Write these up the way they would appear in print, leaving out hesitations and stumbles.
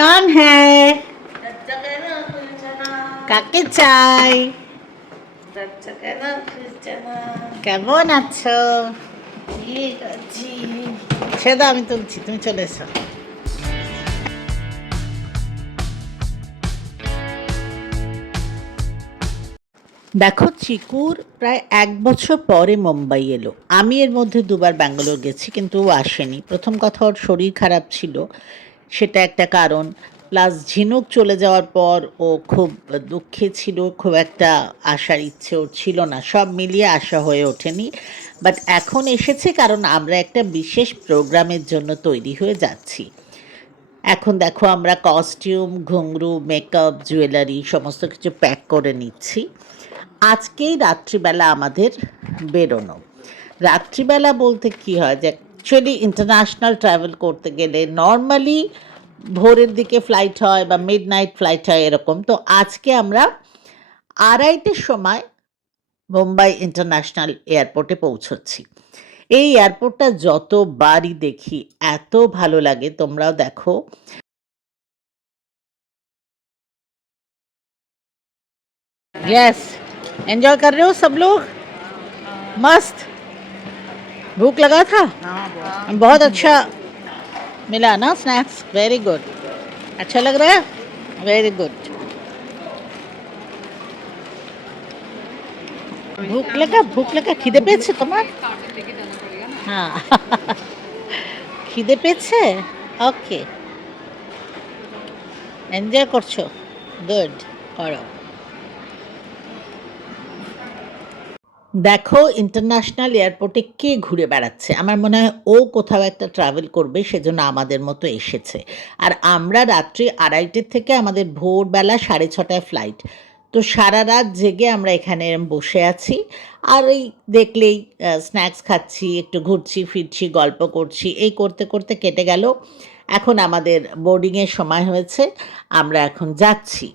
कौन है? কাকে চাই? কেমন আছো? ঠিক আছি। সে দাও, আমি তুলছি, তুমি চলে এসো। দেখো, চিকুর প্রায় 1 বছর পরে মুম্বাই এলো। আমি এর মধ্যে 2বার ব্যাঙ্গালোর গেছি, কিন্তু ও আসেনি। প্রথম কথা, ওর শরীর খারাপ ছিল, সেটা একটা কারণ। প্লাস ঝিনুক চলে যাওয়ার পর ও খুব দুঃখে ছিল, খুব একটা আসার ইচ্ছে ওর ছিল না। সব মিলিয়ে আসা হয়ে ওঠেনি। বাট এখন এসেছে, কারণ আমরা একটা বিশেষ প্রোগ্রামের জন্য তৈরি হয়ে যাচ্ছি। এখন দেখো, আমরা কস্টিউম, ঘুঙরু, মেকআপ, জুয়েলারি সমস্ত কিছু প্যাক করে নিচ্ছি। আজকেই রাত্রিবেলা আমাদের বেরোনো। রাত্রিবেলা বলতে কি হয়, যে অ্যাকচুয়ালি ইন্টারন্যাশনাল ট্রাভেল করতে গেলে নর্মালি ভোরের দিকে ফ্লাইট হয় বা মিড নাইট ফ্লাইট হয় এরকম। তো আজকে আমরা 2:30-টের সময় মুম্বাই ইন্টারন্যাশনাল এয়ারপোর্টে পৌঁছচ্ছি। এই এয়ারপোর্টটা যতবারই দেখি এত ভালো লাগে, তোমরাও দেখো। यस, एंजॉय कर रहे हो सब लोग? मस्त। भूख लगा था? बहुत अच्छा मिला ना स्नैक्स? Very good. अच्छा लग रहा है? Very good. ভুক লাগা, খিদে পেয়েছে তোমার? হ্যাঁ। খিদে পেয়েছে? ওকে, এনজয় করছো? গুড, করো। দেখো, ইন্টারন্যাশনাল এয়ারপোর্টে কে ঘুরে বেড়াচ্ছে। আমার মনে হয় ও কোথাও একটা ট্রাভেল করবে, সেজন্য আমাদের মতো এসেছে। আর আমরা রাত্রি 2:30 থেকে আমাদের ভোরবেলা 6:30টায় ফ্লাইট। তো সারা রাত জেগে আমরা এখানে বসে আছি। আর এই দেখলেই স্ন্যাক্স খাচ্ছি, একটু ঘুরছি ফিরছি, গল্প করছি, এই করতে করতে কেটে গেল। এখন আমাদের বোর্ডিংয়ের সময় হয়েছে, আমরা এখন যাচ্ছি।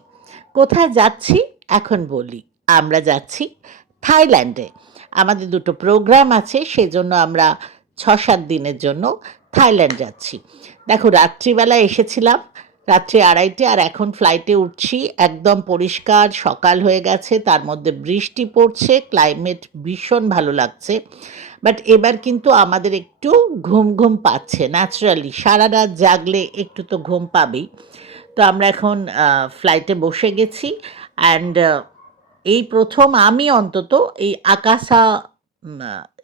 কোথায় যাচ্ছি এখন বলি। আমরা যাচ্ছি থাইল্যান্ডে। আমাদের 2টো প্রোগ্রাম আছে, সেজন্য আমরা 6-7 দিনের জন্য থাইল্যান্ড যাচ্ছি। দেখো, রাত্রিবেলা এসেছিলাম, রাত্রি 2:30, আর এখন ফ্লাইটে উঠছি। একদম পরিষ্কার সকাল হয়ে গেছে, তার মধ্যে বৃষ্টি পড়ছে, ক্লাইমেট ভীষণ ভালো লাগছে। বাট এবার কিন্তু আমাদের একটু ঘুম ঘুম পাচ্ছে ন্যাচারালি। সারা রাত জাগলে একটু তো ঘুম পাবেই। তো আমরা এখন ফ্লাইটে বসে গেছি। অ্যান্ড এই প্রথম আমি অন্তত এই আকাশা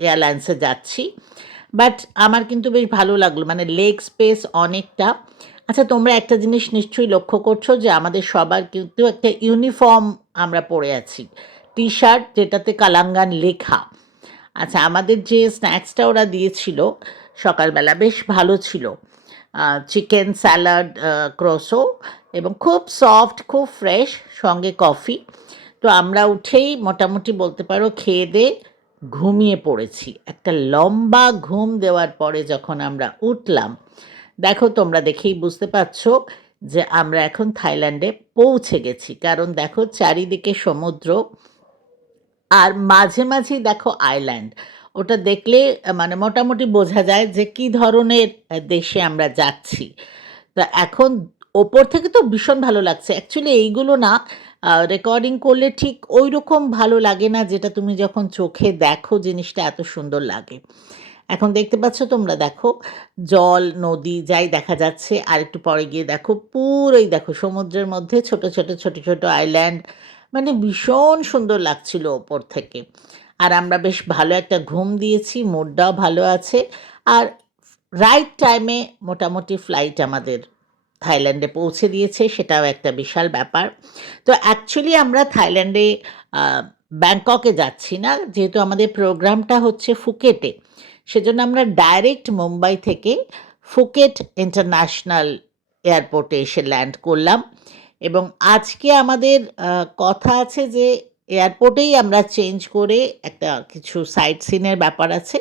এয়ারলাইন্সে যাচ্ছি। বাট আমার কিন্তু বেশ ভালো লাগলো, মানে লেগ স্পেস অনেকটা। আচ্ছা, তোমরা একটা জিনিস নিশ্চয়ই লক্ষ্য করছো, যে আমাদের সবার কিন্তু একটা ইউনিফর্ম আমরা পরে আছি, টি শার্ট যেটাতে কালাঙ্গান লেখা। আচ্ছা, আমাদের যে স্ন্যাক্সটা ওরা দিয়েছিল সকালবেলা বেশ ভালো ছিল। চিকেন স্যালাড, ক্রোসো, এবং খুব সফট, খুব ফ্রেশ, সঙ্গে কফি। তো আমরা উঠেই মোটামুটি বলতে পারো খেয়ে দিয়ে ঘুমিয়ে পড়েছি। একটা লম্বা ঘুম দেওয়ার পরে যখন আমরা উঠলাম, দেখো তোমরা দেখেই বুঝতে পারছো যে আমরা এখন থাইল্যান্ডে পৌঁছে গেছি। কারণ দেখো, চারিদিকে সমুদ্র, আর মাঝে মাঝেই দেখো আইল্যান্ড। ওটা দেখলে মানে মোটামুটি বোঝা যায় যে কী ধরনের দেশে আমরা যাচ্ছি। তা এখন ওপর থেকে তো ভীষণ ভালো লাগছে। অ্যাকচুয়ালি এইগুলো না রেকর্ডিং করলে ঠিক ওই রকম ভালো লাগে না, যেটা তুমি যখন চোখে দেখো জিনিসটা এত সুন্দর লাগে। এখন দেখতে পাচ্ছ তোমরা, দেখো জল, নদী যাই দেখা যাচ্ছে। আর একটু পরে গিয়ে দেখো, পুরোই দেখো সমুদ্রের মধ্যে ছোট ছোট ছোট ছোট আইল্যান্ড। মানে ভীষণ সুন্দর লাগছিল ওপর থেকে। আর আমরা বেশ ভালো একটা ঘুম দিয়েছি, মুডটাও ভালো আছে। আর রাইট টাইমে মোটামুটি ফ্লাইট আমাদের থাইল্যান্ডে পৌঁছে দিয়েছে, সেটাও একটা বিশাল ব্যাপার। তো অ্যাকচুয়ালি আমরা থাইল্যান্ডে ব্যাংককে যাচ্ছি না, যেহেতু আমাদের প্রোগ্রামটা হচ্ছে ফুকেটে। সেজন্য আমরা ডাইরেক্ট মুম্বাই থেকে ফুকেট ইন্টারন্যাশনাল এয়ারপোর্টে এসে ল্যান্ড করলাম। এবং আজকে আমাদের কথা আছে যে এয়ারপোর্টেই আমরা চেঞ্জ করে একটা কিছু সাইট সিনের ব্যাপার আছে,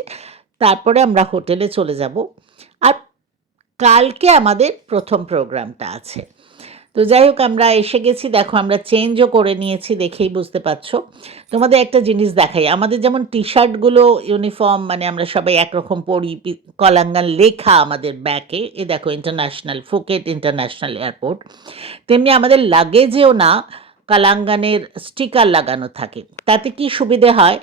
তারপরে আমরা হোটেলে চলে যাব। আর কালকে আমাদের প্রথম প্রোগ্রামটা আছে। তো যাই হোক আমরা এসে গেছি, দেখো আমরা চেঞ্জও করে নিয়েছি, দেখেই বুঝতে পারছো। তোমাদের একটা জিনিস দেখাই, আমাদের যেমন টি শার্টগুলো ইউনিফর্ম, মানে আমরা সবাই একরকম পরি, কলাঙ্গান লেখা আমাদের ব্যাকে, এ দেখো ইন্টারন্যাশনাল, ফুকেট ইন্টারন্যাশনাল এয়ারপোর্ট, তেমনি আমাদের লাগেজেও না কালাঙ্গানের স্টিকার লাগানো থাকে। তাতে কি সুবিধে হয়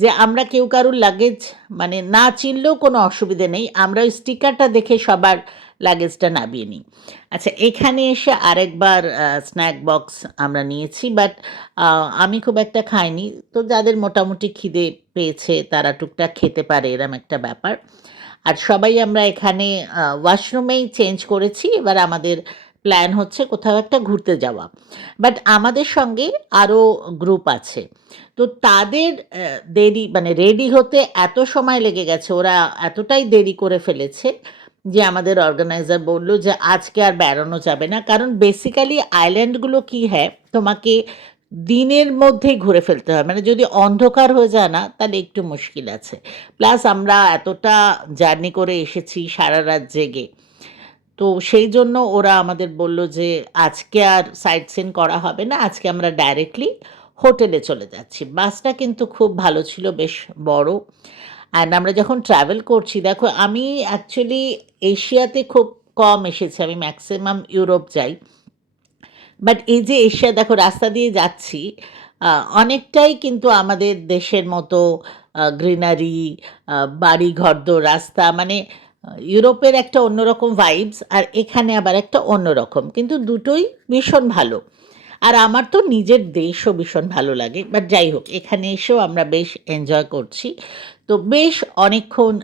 যে আমরা কেউ কারুর লাগেজ মানে না চিনলেও কোনো অসুবিধে নেই, আমরা ওই স্টিকারটা দেখে সবার লাগেজটা নামিয়ে নিই। আচ্ছা, এখানে এসে আরেকবার স্ন্যাক বক্স আমরা নিয়েছি, বাট আমি খুব একটা খাইনি। তো যাদের মোটামুটি খিদে পেয়েছে তারা টুকটাক খেতে পারে, এরম একটা ব্যাপার। আর সবাই আমরা এখানে ওয়াশরুমেই চেঞ্জ করেছি। এবার আমাদের প্ল্যান হচ্ছে কোথাও একটা ঘুরতে যাওয়া। বাট আমাদের সঙ্গে আরও গ্রুপ আছে। তো তাদের দেরি মানে রেডি হতে এত সময় লেগে গেছে, ওরা এতটাই দেরি করে ফেলেছে যে আমাদের অর্গানাইজার বলল যে আজকে আর বেড়ানো যাবে না। কারণ বেসিক্যালি আইল্যান্ডগুলো কি হয়, তোমাকে দিনের মধ্যেই ঘুরে ফেলতে হয়। মানে যদি অন্ধকার হয়ে যায় না তাহলে একটু মুশকিল আছে। প্লাস আমরা এতটা জার্নি করে এসেছি সারা রাত জেগে। তো সেই জন্য ওরা আমাদের বলল যে আজকে আর সাইট সিন করা হবে না, আজকে আমরা ডাইরেক্টলি হোটেলে চলে যাচ্ছি। বাসটা কিন্তু খুব ভালো ছিল, বেশ বড়। অ্যান্ড আমরা যখন ট্রাভেল করছি, দেখো আমি অ্যাকচুয়ালি এশিয়াতে খুব কম এসেছি, আমি ম্যাক্সিমাম ইউরোপ যাই। বাট এই যে এশিয়া দেখো রাস্তা দিয়ে যাচ্ছি, অনেকটাই কিন্তু আমাদের দেশের মতো গ্রিনারি, বাড়ি ঘরদোর, রাস্তা, মানে ইউরোপের একটা অন্যরকম ভাইবস, আর এখানে আবার একটা অন্যরকম, কিন্তু দুটোই ভীষণ ভালো। আর আমার তো নিজের দেশও ভীষণ ভালো লাগে। বাট যাই হোক, এখানে এসেও আমরা বেশ এনজয় করছি। তো বেশ অনেকক্ষণ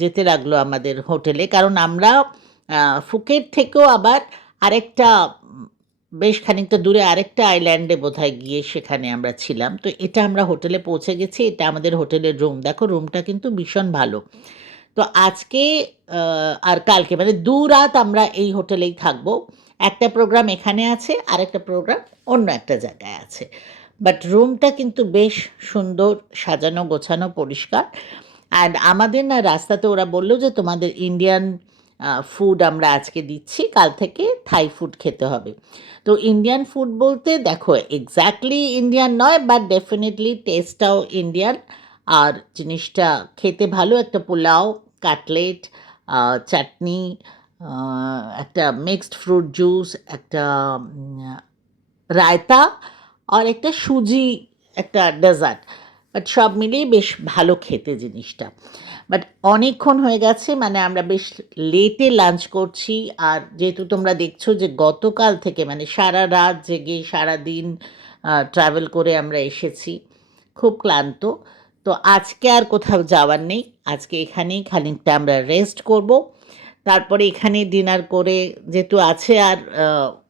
যেতে লাগলো আমাদের হোটেলে, কারণ আমরা ফুকেট থেকেও আবার আরেকটা বেশ খানিকটা দূরে আরেকটা আইল্যান্ডে বোধহয় গিয়ে সেখানে আমরা ছিলাম। তো এটা আমরা হোটেলে পৌঁছে গেছি, এটা আমাদের হোটেলের রুম। দেখো রুমটা কিন্তু ভীষণ ভালো। তো আজকে আর কালকে মানে ২ রাত আমরা এই হোটেলেই থাকবো। একটা প্রোগ্রাম এখানে আছে, আরেকটা প্রোগ্রাম অন্য একটা জায়গায় আছে। বাট রুমটা কিন্তু বেশ সুন্দর, সাজানো গোছানো, পরিষ্কার। অ্যান্ড আমাদের না রাস্তাতে ওরা বলল যে তোমাদের ইন্ডিয়ান ফুড আমরা আজকে দিচ্ছি, কাল থেকে থাই ফুড খেতে হবে। তো ইন্ডিয়ান ফুড বলতে দেখো এক্স্যাক্টলি ইন্ডিয়ান নয়, বাট ডেফিনেটলি টেস্টটাও ইন্ডিয়ান। আর জিনিসটা খেতে ভালো, একটা পোলাও, কাটলেট, চাটনি, একটা মিক্সড ফ্রুট জুস, একটা রায়তা, আর একটা সুজি, একটা ডেজার্ট। বাট সব মিলিয়ে বেশ ভালো খেতে জিনিসটা। বাট অনেকক্ষণ হয়ে গেছে, মানে আমরা বেশ লেটে লাঞ্চ করছি। আর যেহেতু তোমরা দেখছো যে গতকাল থেকে মানে সারা রাত জেগে সারাদিন ট্রাভেল করে আমরা এসেছি, খুব ক্লান্ত। তো আজকে আর কোথাও যাওয়ার নেই, আজকে এখানেই খানিকটা আমরা রেস্ট করব। তারপরে এখানে ডিনার করে যেহেতু আছে আর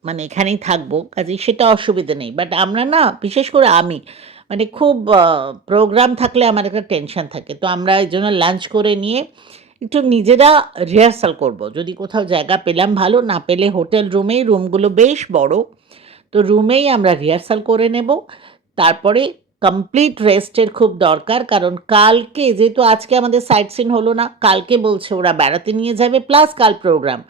মানে এখানেই থাকবো, কাজেই সেটা অসুবিধে নেই। বাট আমরা না, বিশেষ করে আমি, মানে খুব প্রোগ্রাম থাকলে আমার একটা টেনশন থাকে। তো আমরা এই জন্য লাঞ্চ করে নিয়ে একটু নিজেরা রিহার্সাল করব। যদি কোথাও জায়গা পেলাম ভালো, না পেলে হোটেল রুমেই, রুমগুলো বেশ বড়, তো রুমেই আমরা রিহার্সাল করে নেব। তারপরে কমপ্লিট রেস্টের খুব দরকার, কারণ কালকে যেহেতু আজকে আমাদের সাইট সিন হলো না, কালকে বলছে ওরা বেড়াতে নিয়ে যাবে, প্লাস কাল প্রোগ্রাম,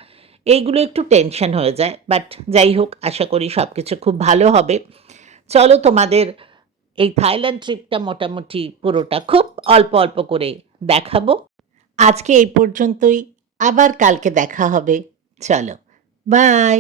এইগুলো একটু টেনশন হয়ে যায়। বাট যাই হোক, আশা করি সব কিছু খুব ভালো হবে। চলো তোমাদের এই থাইল্যান্ড ট্রিপটা মোটামুটি পুরোটা খুব অল্প অল্প করে দেখাবো। আজকে এই পর্যন্তই, আবার কালকে দেখা হবে। চলো, বাই।